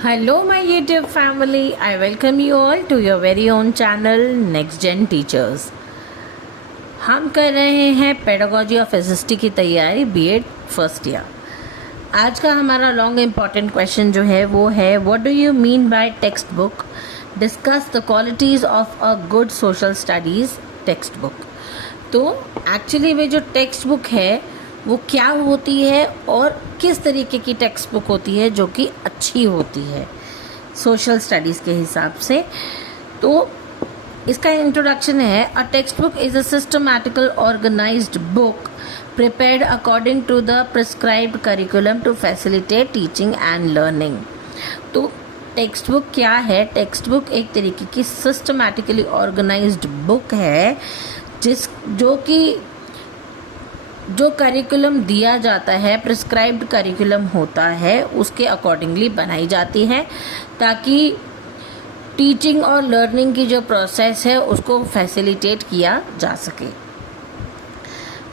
Hello, my YouTube family. I welcome you all to your very own channel Next Gen Teachers. हम कर रहे हैं pedagogy of SST की तैयारी BEd first year. आज का हमारा लॉन्ग इम्पॉर्टेंट क्वेश्चन जो है वो है, what do you mean by text book? Discuss the qualities of a good social studies text book. तो एक्चुअली वे जो टेक्स्ट बुक है वो क्या होती है और किस तरीके की टेक्स्ट बुक होती है जो कि अच्छी होती है सोशल स्टडीज़ के हिसाब से। तो इसका इंट्रोडक्शन है, a text book is a systematical organised book prepared according to the prescribed curriculum to facilitate teaching and learning। तो टेक्स्ट बुक क्या है? टेक्स्ट बुक एक तरीके की सिस्टमैटिकली ऑर्गेनाइज्ड बुक है जो करिकुलम दिया जाता है, प्रिस्क्राइब्ड करिकुलम होता है, उसके अकॉर्डिंगली बनाई जाती है ताकि टीचिंग और लर्निंग की जो प्रोसेस है उसको फैसिलिटेट किया जा सके।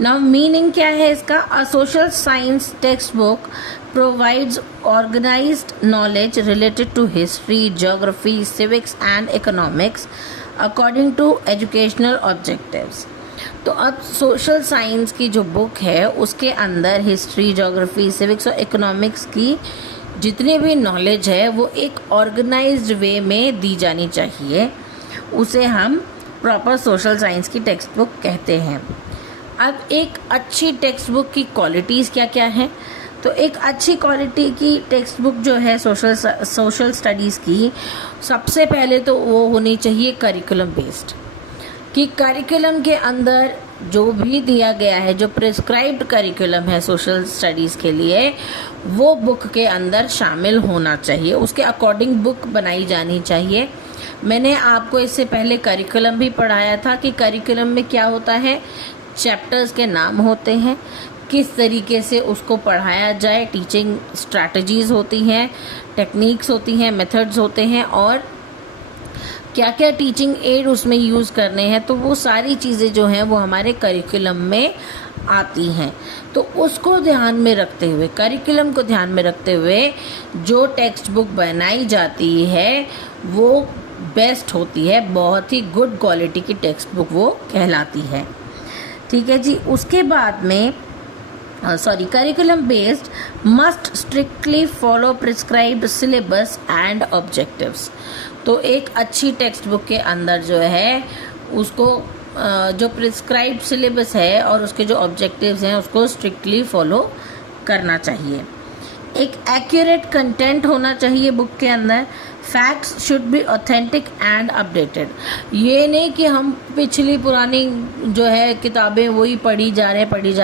नाउ मीनिंग क्या है इसका? A social science text book provides organised knowledge related to history, geography, civics and economics according to educational objectives. तो अब सोशल साइंस की जो बुक है उसके अंदर हिस्ट्री, ज्योग्राफी, सिविक्स और इकोनॉमिक्स की जितनी भी नॉलेज है वो एक ऑर्गेनाइज्ड वे में दी जानी चाहिए, उसे हम प्रॉपर सोशल साइंस की टेक्स्ट बुक कहते हैं। अब एक अच्छी टेक्स्ट बुक की क्वालिटीज़ क्या क्या हैं? तो एक अच्छी क्वालिटी की टेक्स्ट बुक जो है सोशल स्टडीज़ की, सबसे पहले तो वो होनी चाहिए करिकुलम बेस्ड, कि करिकुलम के अंदर जो भी दिया गया है, जो प्रिस्क्राइब्ड करिकुलम है सोशल स्टडीज़ के लिए, वो बुक के अंदर शामिल होना चाहिए, उसके अकॉर्डिंग बुक बनाई जानी चाहिए। मैंने आपको इससे पहले करिकुलम भी पढ़ाया था कि करिकुलम में क्या होता है, चैप्टर्स के नाम होते हैं, किस तरीके से उसको पढ़ाया जाए, टीचिंग स्ट्रैटेजीज़ होती हैं, टेक्निक्स होती हैं, मेथड्स होते हैं और क्या क्या टीचिंग एड उसमें यूज़ करने हैं। तो वो सारी चीज़ें जो हैं वो हमारे करिकुलम में आती हैं। तो उसको ध्यान में रखते हुए, करिकुलम को ध्यान में रखते हुए जो टेक्स्ट बुक बनाई जाती है वो बेस्ट होती है, बहुत ही गुड क्वालिटी की टेक्स्ट बुक वो कहलाती है। ठीक है जी। उसके बाद में curriculum based must strictly follow prescribed syllabus and objectives. तो एक अच्छी टेक्स्ट बुक के अंदर जो है उसको जो प्रिस्क्राइब्ड सिलेबस है और उसके जो ऑब्जेक्टिव्स हैं उसको स्ट्रिक्टली फॉलो करना चाहिए। एक एक्यूरेट कंटेंट होना चाहिए बुक के अंदर। Facts should be authentic and updated. ये नहीं कि हम पिछली पुरानी जो है किताबें वही पढ़ी जा रहे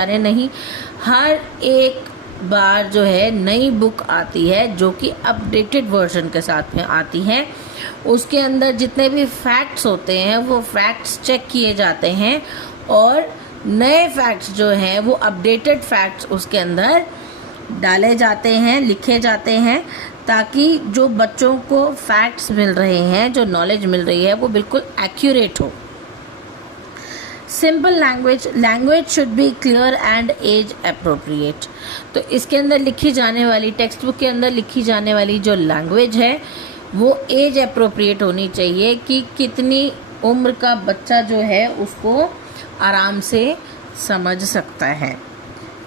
हैं, नहीं, हर एक बार जो है नई बुक आती है जो कि अपडेटेड वर्जन के साथ में आती है। उसके अंदर जितने भी फैक्ट्स होते हैं वो फैक्ट्स चेक किए जाते हैं और नए फैक्ट्स जो हैं वो अपडेटेड फैक्ट्स उसके अंदर डाले जाते हैं, लिखे जाते हैं, ताकि जो बच्चों को फैक्ट्स मिल रहे हैं, जो नॉलेज मिल रही है वो बिल्कुल एक्यूरेट हो। Simple language should be clear and age appropriate. तो इसके अंदर लिखी जाने वाली, टेक्स्ट बुक के अंदर लिखी जाने वाली जो लैंग्वेज है वो एज अप्रोप्रिएट होनी चाहिए कि कितनी उम्र का बच्चा जो है उसको आराम से समझ सकता है,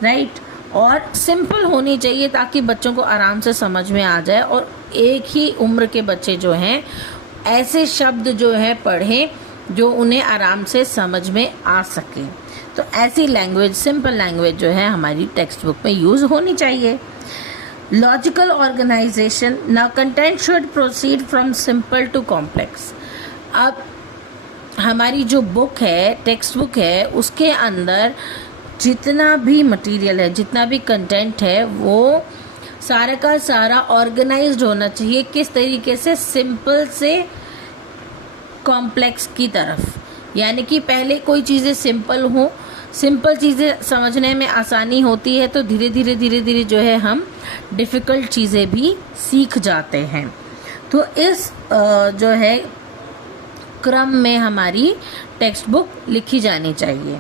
राइट। और सिंपल होनी चाहिए ताकि बच्चों को आराम से समझ में आ जाए और एक ही उम्र के बच्चे जो हैं ऐसे शब्द जो है पढ़ें जो उन्हें आराम से समझ में आ सके। तो ऐसी लैंग्वेज, सिंपल लैंग्वेज जो है हमारी टेक्स्ट बुक में यूज़ होनी चाहिए। Logical organisation. Now content should proceed from simple to complex. अब हमारी जो बुक है, टेक्स्ट बुक है, उसके अंदर जितना भी मटेरियल है, जितना भी कंटेंट है वो सारा का सारा ऑर्गेनाइज्ड होना चाहिए। किस तरीके से? सिंपल से कॉम्प्लेक्स की तरफ, यानी कि पहले कोई चीज़ें सिंपल हो, सिंपल चीज़ें समझने में आसानी होती है तो धीरे धीरे जो है हम डिफ़िकल्ट चीज़ें भी सीख जाते हैं। तो इस जो है क्रम में हमारी टेक्स्ट बुक लिखी जानी चाहिए।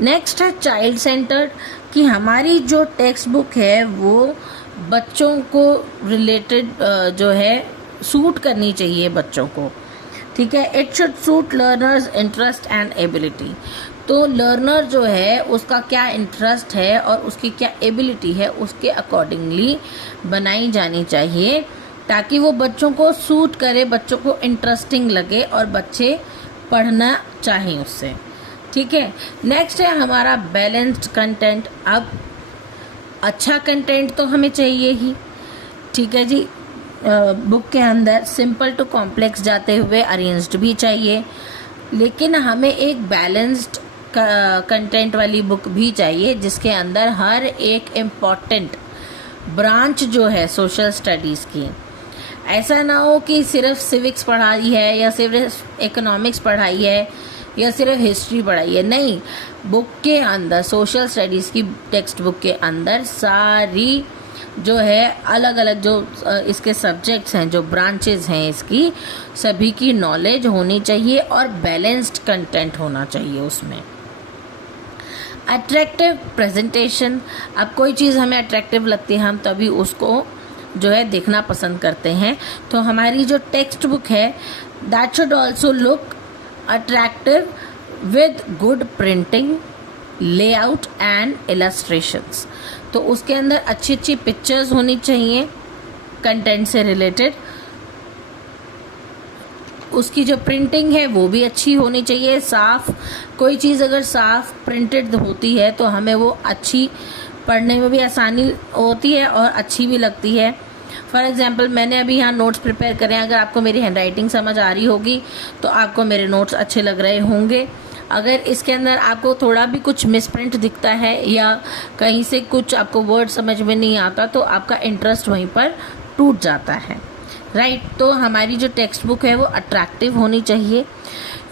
नेक्स्ट है चाइल्ड सेंटर्ड, कि हमारी जो टेक्स्ट बुक है वो बच्चों को रिलेटेड जो है सूट करनी चाहिए बच्चों को, ठीक है। It should suit learners interest and ability. तो लर्नर जो है उसका क्या इंटरेस्ट है और उसकी क्या एबिलिटी है उसके अकॉर्डिंगली बनाई जानी चाहिए, ताकि वो बच्चों को सूट करे, बच्चों को इंटरेस्टिंग लगे और बच्चे पढ़ना चाहें उससे, ठीक है। नेक्स्ट है हमारा बैलेंस्ड कंटेंट। अब अच्छा कंटेंट तो हमें चाहिए ही, ठीक है जी। बुक के अंदर सिंपल टू कॉम्प्लेक्स जाते हुए अरेंज्ड भी चाहिए, लेकिन हमें एक बैलेंस्ड कंटेंट वाली बुक भी चाहिए जिसके अंदर हर एक इम्पॉर्टेंट ब्रांच जो है सोशल स्टडीज़ की, ऐसा ना हो कि सिर्फ सिविक्स पढ़ाई है या सिर्फ इकोनॉमिक्स पढ़ाई है या सिर्फ हिस्ट्री पढ़ाई है। नहीं, बुक के अंदर सोशल स्टडीज़ की टेक्स्ट बुक के अंदर सारी जो है अलग अलग जो इसके सब्जेक्ट्स हैं, जो ब्रांचेस हैं इसकी, सभी की नॉलेज होनी चाहिए और बैलेंस्ड कंटेंट होना चाहिए उसमें। Attractive presentation. अब कोई चीज़ हमें अट्रैक्टिव लगती है हम तभी उसको जो है देखना पसंद करते हैं। तो हमारी जो टेक्स्ट बुक है that should also look attractive with good printing, layout and illustrations. तो उसके अंदर अच्छी अच्छी पिक्चर्स होनी चाहिए कंटेंट से रिलेटेड, उसकी जो प्रिंटिंग है वो भी अच्छी होनी चाहिए, साफ। कोई चीज़ अगर साफ प्रिंटेड होती है तो हमें वो अच्छी पढ़ने में भी आसानी होती है और अच्छी भी लगती है। फॉर एग्जांपल मैंने अभी यहाँ नोट्स प्रिपेयर करे हैं, अगर आपको मेरी हैंडराइटिंग समझ आ रही होगी तो आपको मेरे नोट्स अच्छे लग रहे होंगे। अगर इसके अंदर आपको थोड़ा भी कुछ मिसप्रिंट दिखता है या कहीं से कुछ आपको वर्ड समझ में नहीं आता तो आपका इंटरेस्ट वहीं पर टूट जाता है, राइट। तो हमारी जो टेक्स्ट बुक है वो अट्रैक्टिव होनी चाहिए।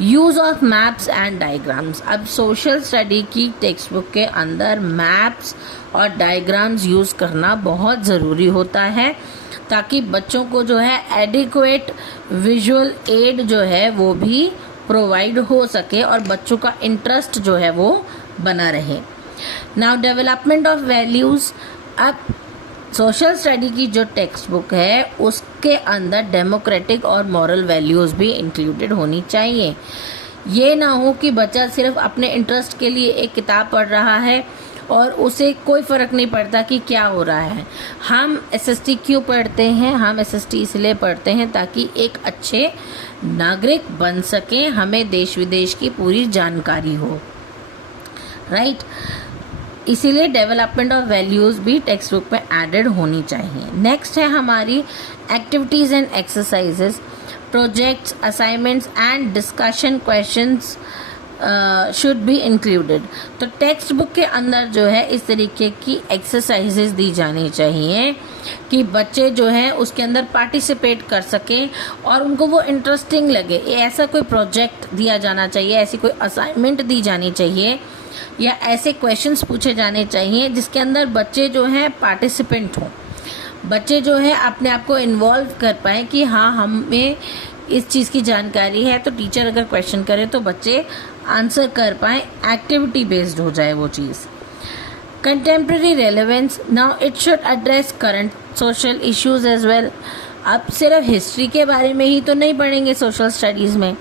Use of maps and diagrams. अब सोशल स्टडी की टेक्स्ट बुक के अंदर मैप्स और डायग्राम्स यूज़ करना बहुत ज़रूरी होता है, ताकि बच्चों को जो है एडिक्वेट विजुअल एड जो है वो भी प्रोवाइड हो सके और बच्चों का इंटरेस्ट जो है वो बना रहे। Now development of values. अब सोशल स्टडी की जो टेक्स्ट बुक है उसके अंदर डेमोक्रेटिक और मॉरल वैल्यूज़ भी इंक्लूडेड होनी चाहिए। ये ना हो कि बच्चा सिर्फ अपने इंटरेस्ट के लिए एक किताब पढ़ रहा है और उसे कोई फ़र्क नहीं पड़ता कि क्या हो रहा है। हम एसएसटी क्यों पढ़ते हैं? हम एसएसटी इसलिए पढ़ते हैं ताकि एक अच्छे नागरिक बन सकें, हमें देश विदेश की पूरी जानकारी हो, राइट। इसीलिए डेवलपमेंट ऑफ वैल्यूज़ भी टेक्स्ट बुक में एडेड होनी चाहिए। नेक्स्ट है हमारी activities and exercises, projects, assignments and discussion questions should be included. तो टेक्स्ट बुक के अंदर जो है इस तरीके की एक्सरसाइजेस दी जानी चाहिए कि बच्चे जो हैं उसके अंदर पार्टिसिपेट कर सकें और उनको वो इंटरेस्टिंग लगे। ऐसा कोई प्रोजेक्ट दिया जाना चाहिए, ऐसी कोई असाइनमेंट दी जानी चाहिए या ऐसे क्वेश्चंस पूछे जाने चाहिए जिसके अंदर बच्चे जो हैं पार्टिसिपेंट हों, बच्चे जो है अपने आप को इन्वॉल्व कर पाएँ कि हाँ हमें इस चीज़ की जानकारी है। तो टीचर अगर क्वेश्चन करे तो बच्चे आंसर कर पाएँ, एक्टिविटी बेस्ड हो जाए वो चीज़। Contemporary relevance. Now it should address current social issues as well. अब सिर्फ हिस्ट्री के बारे में ही तो नहीं पढ़ेंगे सोशल स्टडीज़ में,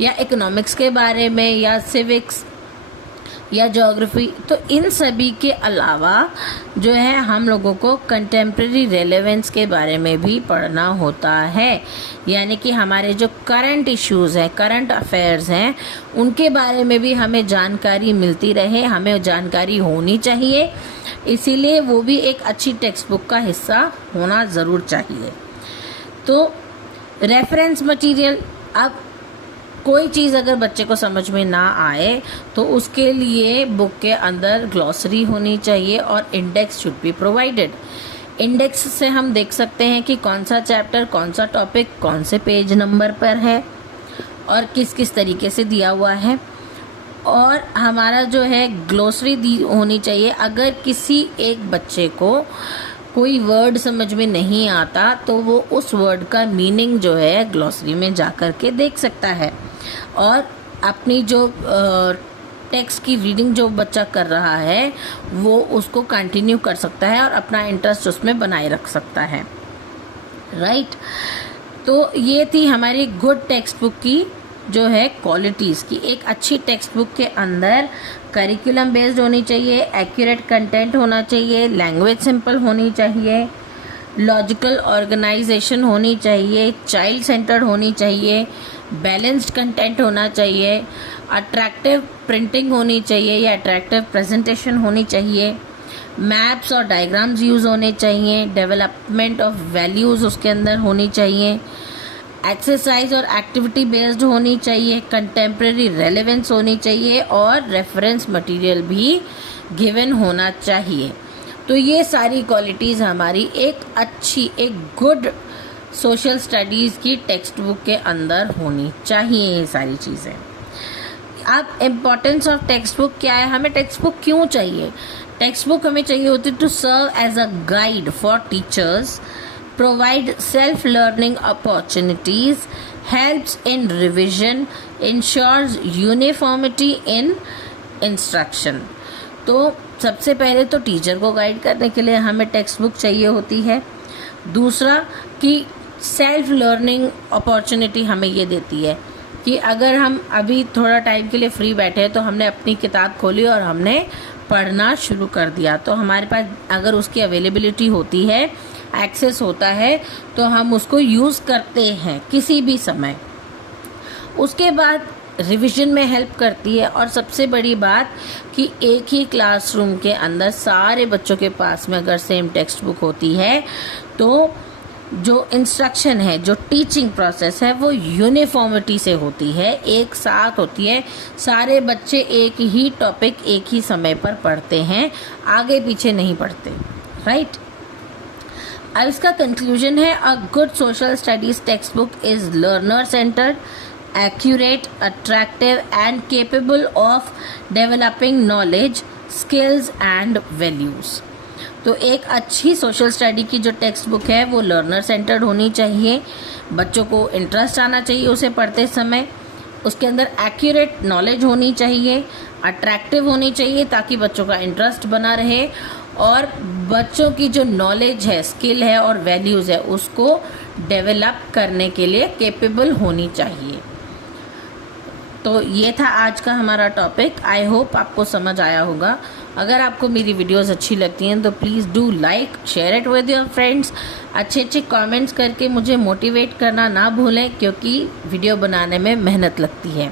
या इकोनॉमिक्स के बारे में या सिविक्स या ज्योग्राफी। तो इन सभी के अलावा जो है हम लोगों को कंटेम्प्रेरी रेलेवेंस के बारे में भी पढ़ना होता है, यानी कि हमारे जो करंट इश्यूज़ हैं, करंट अफेयर्स हैं, उनके बारे में भी हमें जानकारी मिलती रहे, हमें जानकारी होनी चाहिए। इसीलिए वो भी एक अच्छी टेक्स्ट बुक का हिस्सा होना ज़रूर चाहिए। तो रेफरेंस मटेरियल। अब कोई चीज़ अगर बच्चे को समझ में ना आए तो उसके लिए बुक के अंदर ग्लॉसरी होनी चाहिए और index should be provided. Index से हम देख सकते हैं कि कौन सा चैप्टर, कौन सा टॉपिक, कौन से पेज नंबर पर है और किस किस तरीके से दिया हुआ है। और हमारा जो है ग्लॉसरी दी होनी चाहिए। अगर किसी एक बच्चे को कोई वर्ड समझ में नहीं आता तो वो उस वर्ड का मीनिंग जो है ग्लॉसरी में जा कर के देख सकता है और अपनी जो टेक्स्ट की रीडिंग जो बच्चा कर रहा है वो उसको कंटिन्यू कर सकता है और अपना इंटरेस्ट उसमें बनाए रख सकता है, राइट। तो ये थी हमारी गुड टेक्स्ट बुक की जो है क्वालिटीज़ की। एक अच्छी टेक्स्ट बुक के अंदर करिकुलम बेस्ड होनी चाहिए, एक्यूरेट कंटेंट होना चाहिए, लैंग्वेज सिंपल होनी चाहिए, लॉजिकल ऑर्गेनाइजेशन होनी चाहिए, चाइल्ड सेंटर्ड होनी चाहिए, बैलेंस्ड कंटेंट होना चाहिए, अट्रैक्टिव प्रिंटिंग होनी चाहिए या अट्रैक्टिव प्रेजेंटेशन होनी चाहिए, मैप्स और डायग्राम्स यूज़ होने चाहिए, डेवलपमेंट ऑफ वैल्यूज़ उसके अंदर होनी चाहिए, एक्सरसाइज और एक्टिविटी बेस्ड होनी चाहिए, कंटेम्प्रेरी रेलेवेंस होनी चाहिए और रेफरेंस मटेरियल भी गिवन होना चाहिए। तो ये सारी क्वालिटीज़ हमारी एक अच्छी, एक गुड सोशल स्टडीज़ की टेक्स्ट बुक के अंदर होनी चाहिए ये सारी चीज़ें। अब इम्पोर्टेंस ऑफ टेक्स्ट बुक क्या है, हमें टेक्स्ट बुक क्यों चाहिए? टेक्स्ट बुक हमें चाहिए होती to serve as a guide for teachers, provide self-learning opportunities, helps in revision, ensures uniformity in instruction। तो सबसे पहले तो टीचर को गाइड करने के लिए हमें टेक्स्ट बुक चाहिए होती है। दूसरा कि सेल्फ लर्निंग अपॉर्चुनिटी हमें ये देती है कि अगर हम अभी थोड़ा टाइम के लिए फ्री बैठे हैं तो हमने अपनी किताब खोली और हमने पढ़ना शुरू कर दिया, तो हमारे पास अगर उसकी अवेलेबिलिटी होती है, एक्सेस होता है, तो हम उसको यूज़ करते हैं किसी भी समय। उसके बाद रिवीजन में हेल्प करती है और सबसे बड़ी बात कि एक ही क्लासरूम के अंदर सारे बच्चों के पास में अगर सेम टेक्स्ट बुक होती है तो जो इंस्ट्रक्शन है, जो टीचिंग प्रोसेस है वो यूनिफॉर्मिटी से होती है, एक साथ होती है। सारे बच्चे एक ही टॉपिक एक ही समय पर पढ़ते हैं, आगे पीछे नहीं पढ़ते, राइट। अब इसका कंक्लूजन है, a good social studies text book is learner centred, accurate, attractive and capable of developing knowledge, skills and values। तो एक अच्छी सोशल स्टडी की जो टेक्स्ट बुक है वो लर्नर सेंटर्ड होनी चाहिए, बच्चों को इंटरेस्ट आना चाहिए उसे पढ़ते समय, उसके अंदर एक्यूरेट नॉलेज होनी चाहिए, अट्रैक्टिव होनी चाहिए ताकि बच्चों का इंटरेस्ट बना रहे, और बच्चों की जो नॉलेज है, स्किल है और वैल्यूज़ है उसको डेवलप करने के लिए केपेबल होनी चाहिए। तो ये था आज का हमारा टॉपिक। आई होप आपको समझ आया होगा। अगर आपको मेरी वीडियोस अच्छी लगती हैं तो please do like, share it with your friends. अच्छे अच्छे कमेंट्स करके मुझे मोटिवेट करना ना भूलें, क्योंकि वीडियो बनाने में मेहनत लगती है।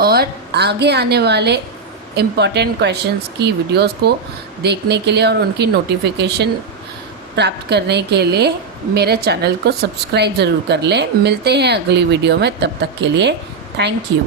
और आगे आने वाले इम्पॉर्टेंट क्वेश्चंस की वीडियोस को देखने के लिए और उनकी नोटिफिकेशन प्राप्त करने के लिए मेरे चैनल को सब्सक्राइब ज़रूर कर लें। मिलते हैं अगली वीडियो में, तब तक के लिए थैंक यू।